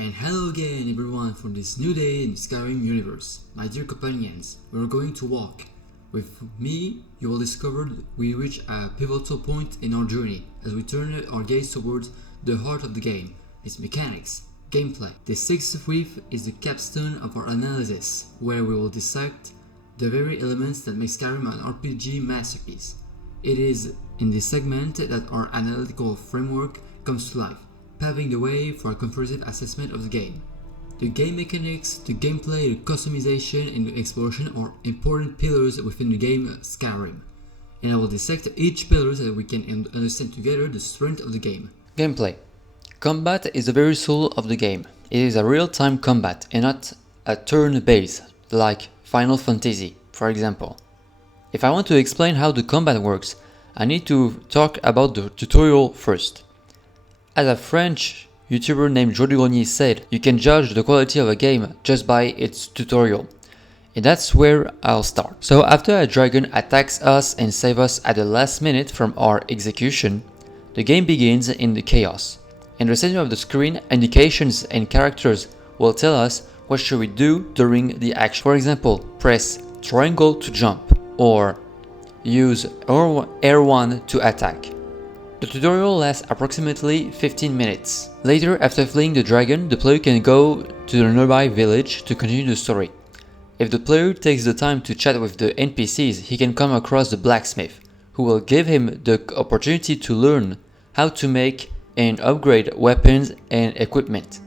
And hello again everyone for this new day in the Skyrim universe. My dear companions, we are going to walk. With me, you will discover we reach a pivotal point in our journey as we turn our gaze towards the heart of the game, its mechanics, gameplay. This sixth week is the capstone of our analysis, where we will dissect the very elements that make Skyrim an RPG masterpiece. It is in this segment that our analytical framework comes to life, paving the way for a comprehensive assessment of the game. The game mechanics, the gameplay, the customization, and the exploration are important pillars within the game Skyrim. And I will dissect each pillar so that we can understand together the strength of the game. Gameplay. Combat is the very soul of the game. It is a real-time combat and not a turn-based, like Final Fantasy, for example. If I want to explain how the combat works, I need to talk about the tutorial first. As a French YouTuber named Joe Grenier said, you can judge the quality of a game just by its tutorial. And that's where I'll start. So after a dragon attacks us and saves us at the last minute from our execution, the game begins in the chaos. In the center of the screen, indications and characters will tell us what should we do during the action. For example, press triangle to jump or use R1 to attack. The tutorial lasts approximately 15 minutes. Later, after fleeing the dragon, the player can go to the nearby village to continue the story. If the player takes the time to chat with the NPCs, he can come across the blacksmith, who will give him the opportunity to learn how to make and upgrade weapons and equipment.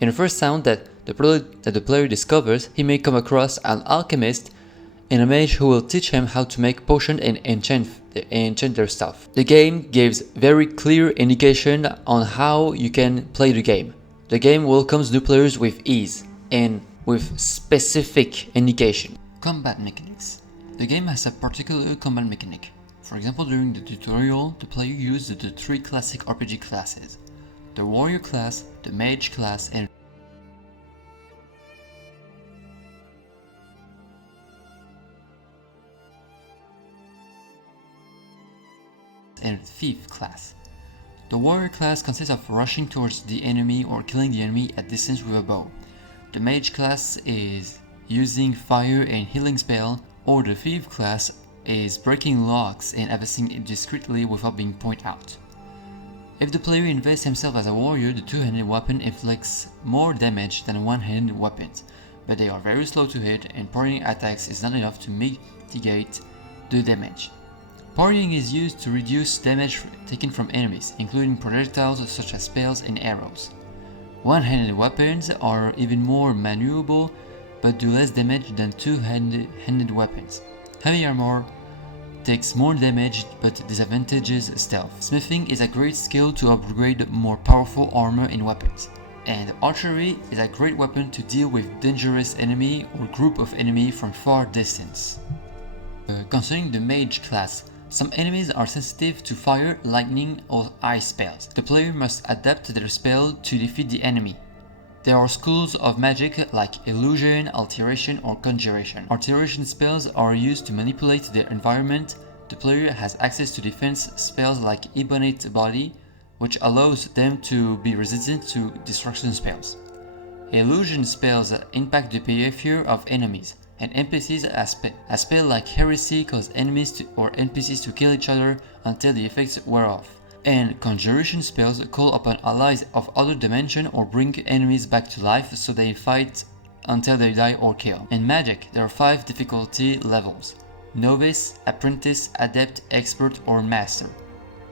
In the first town that the player discovers, he may come across an alchemist and a mage who will teach him how to make potions and enchant their stuff. The game gives very clear indication on how you can play the game. The game welcomes new players with ease and with specific indication. Combat mechanics. The game has a particular combat mechanic. For example, during the tutorial, the player used the three classic RPG classes: the warrior class, the mage class, and thief class. The warrior class consists of rushing towards the enemy or killing the enemy at distance with a bow. The mage class is using fire and healing spell, or the thief class is breaking locks and advancing discreetly without being pointed out. If the player invests himself as a warrior, the two-handed weapon inflicts more damage than one-handed weapons, but they are very slow to hit, and parrying attacks is not enough to mitigate the damage. Parrying is used to reduce damage taken from enemies, including projectiles such as spells and arrows. One-handed weapons are even more maneuverable, but do less damage than two-handed weapons. Heavy armor takes more damage but disadvantages stealth. Smithing is a great skill to upgrade more powerful armor and weapons. And archery is a great weapon to deal with dangerous enemy or group of enemy from far distance. Concerning the mage class, some enemies are sensitive to fire, lightning, or ice spells. The player must adapt their spell to defeat the enemy. There are schools of magic like illusion, alteration, or conjuration. Alteration spells are used to manipulate their environment. The player has access to defense spells like Ebonite Body, which allows them to be resistant to destruction spells. Illusion spells impact the behavior of enemies, and NPCs a spell like Heresy cause enemies or NPCs to kill each other until the effects wear off. And conjuration spells call upon allies of other dimension or bring enemies back to life so they fight until they die or kill. In magic, there are 5 difficulty levels: novice, apprentice, adept, expert, or master.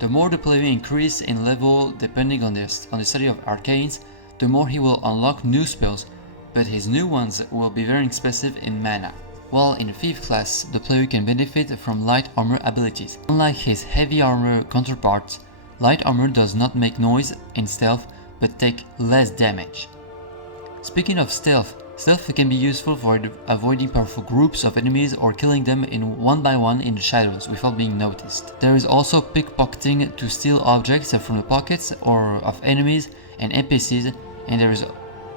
The more the player increases in level depending on the study of arcanes, the more he will unlock new spells, but his new ones will be very expensive in mana. While in the thief class, the player can benefit from light armor abilities. Unlike his heavy armor counterparts, light armor does not make noise in stealth but take less damage. Speaking of stealth can be useful for avoiding powerful groups of enemies or killing them in one by one in the shadows without being noticed. There is also pickpocketing to steal objects from the pockets or of enemies and NPCs, and there is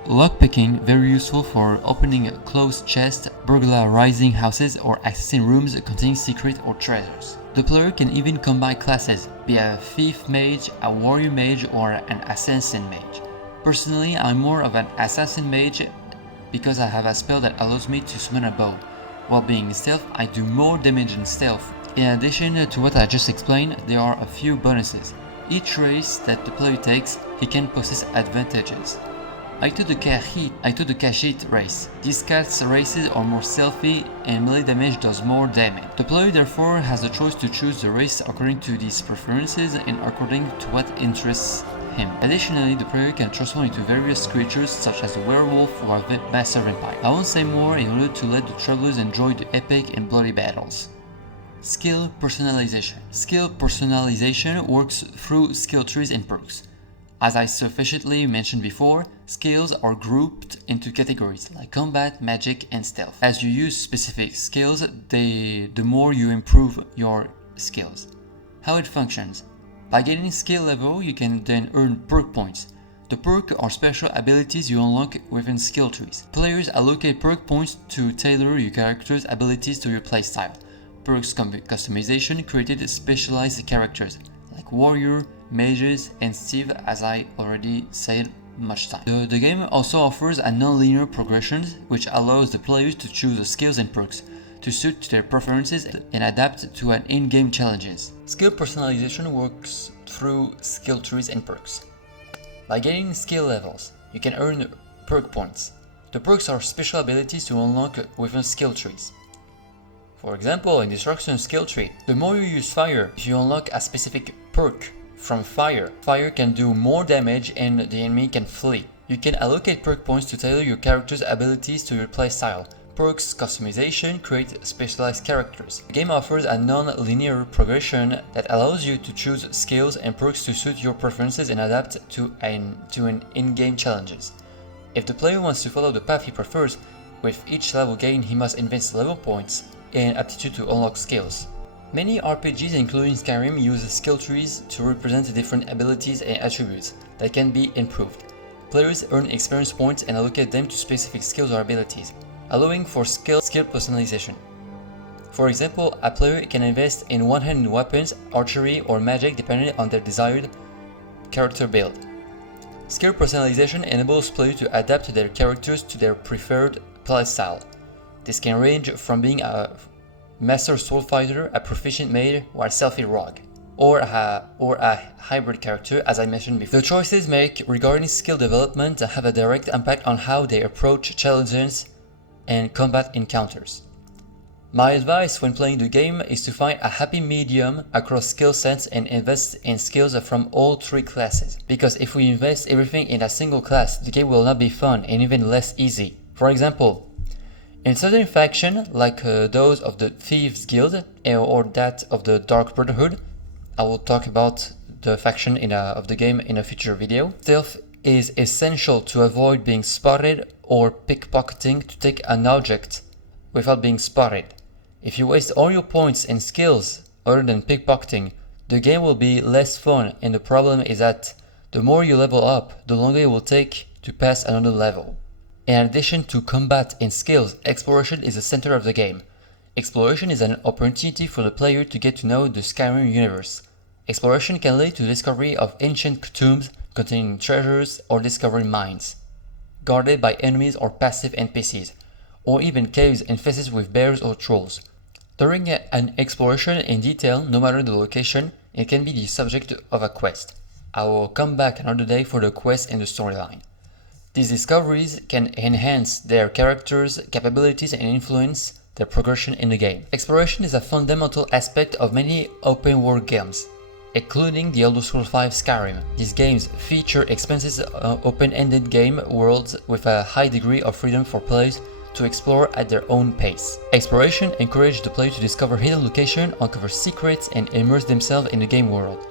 lockpicking, very useful for opening closed chests, burglarizing houses, or accessing rooms containing secrets or treasures. The player can even combine classes, be a thief mage, a warrior mage, or an assassin mage. Personally, I'm more of an assassin mage because I have a spell that allows me to summon a bow. While being stealth, I do more damage in stealth. In addition to what I just explained, there are a few bonuses. Each race that the player takes, he can possess advantages. I took the Kashit race. These cats races are more stealthy and melee damage does more damage. The player therefore has the choice to choose the race according to these preferences and according to what interests him. Additionally, the player can transform into various creatures such as a werewolf or a master vampire. I won't say more in order to let the travelers enjoy the epic and bloody battles. Skill personalization. Skill personalization works through skill trees and perks. As I sufficiently mentioned before, skills are grouped into categories like combat, magic, and stealth. As you use specific skills, the more you improve your skills. How it functions. By gaining skill level, you can then earn perk points. The perks are special abilities you unlock within skill trees. Players allocate perk points to tailor your character's abilities to your playstyle. Perks customization created specialized characters like warrior, mages, and Steve, as I already said much time. The game also offers a non-linear progression which allows the players to choose the skills and perks to suit their preferences and adapt to an in-game challenges. Skill personalization works through skill trees and perks. By gaining skill levels, you can earn perk points. The perks are special abilities to unlock within skill trees. For example, in Destruction skill tree, the more you use fire, if you unlock a specific perk from fire, fire can do more damage and the enemy can flee. You can allocate perk points to tailor your character's abilities to your playstyle. Perks customization create specialized characters. The game offers a non-linear progression that allows you to choose skills and perks to suit your preferences and adapt to an in-game challenges. If the player wants to follow the path he prefers, with each level gain he must invest level points and aptitude to unlock skills. Many RPGs including Skyrim use skill trees to represent different abilities and attributes that can be improved. Players earn experience points and allocate them to specific skills or abilities, allowing for skill personalization. For example, a player can invest in one-handed weapons, archery, or magic depending on their desired character build. Skill personalization enables players to adapt their characters to their preferred playstyle. This can range from being a master sword fighter, a proficient mage, or a stealthy rogue, or a hybrid character, as I mentioned before. The choices made regarding skill development have a direct impact on how they approach challenges and combat encounters. My advice when playing the game is to find a happy medium across skill sets and invest in skills from all three classes, because if we invest everything in a single class, the game will not be fun and even less easy. For example, in certain factions, like those of the Thieves Guild or that of the Dark Brotherhood, I will talk about the faction of the game in a future video, stealth is essential to avoid being spotted or pickpocketing to take an object without being spotted. If you waste all your points and skills other than pickpocketing, the game will be less fun, and the problem is that the more you level up, the longer it will take to pass another level. In addition to combat and skills, exploration is the center of the game. Exploration is an opportunity for the player to get to know the Skyrim universe. Exploration can lead to the discovery of ancient tombs containing treasures or discovering mines guarded by enemies or passive NPCs, or even caves infested with bears or trolls. During an exploration in detail, no matter the location, it can be the subject of a quest. I will come back another day for the quest and the storyline. These discoveries can enhance their characters' capabilities and influence their progression in the game. Exploration is a fundamental aspect of many open-world games, including the Elder Scrolls V Skyrim. These games feature expansive open-ended game worlds with a high degree of freedom for players to explore at their own pace. Exploration encourages the player to discover hidden locations, uncover secrets, and immerse themselves in the game world.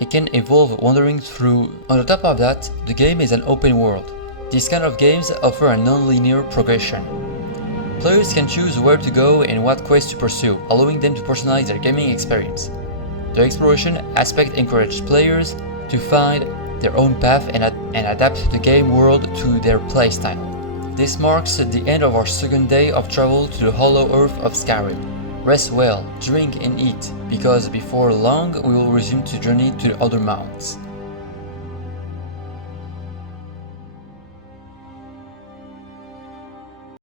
It can involve wandering through. On the top of that, the game is an open world. These kind of games offer a non-linear progression. Players can choose where to go and what quests to pursue, allowing them to personalize their gaming experience. The exploration aspect encourages players to find their own path and adapt the game world to their playstyle. This marks the end of our second day of travel to the hollow earth of Skyrim. Rest well, drink and eat, because before long we will resume to journey to the other mountains.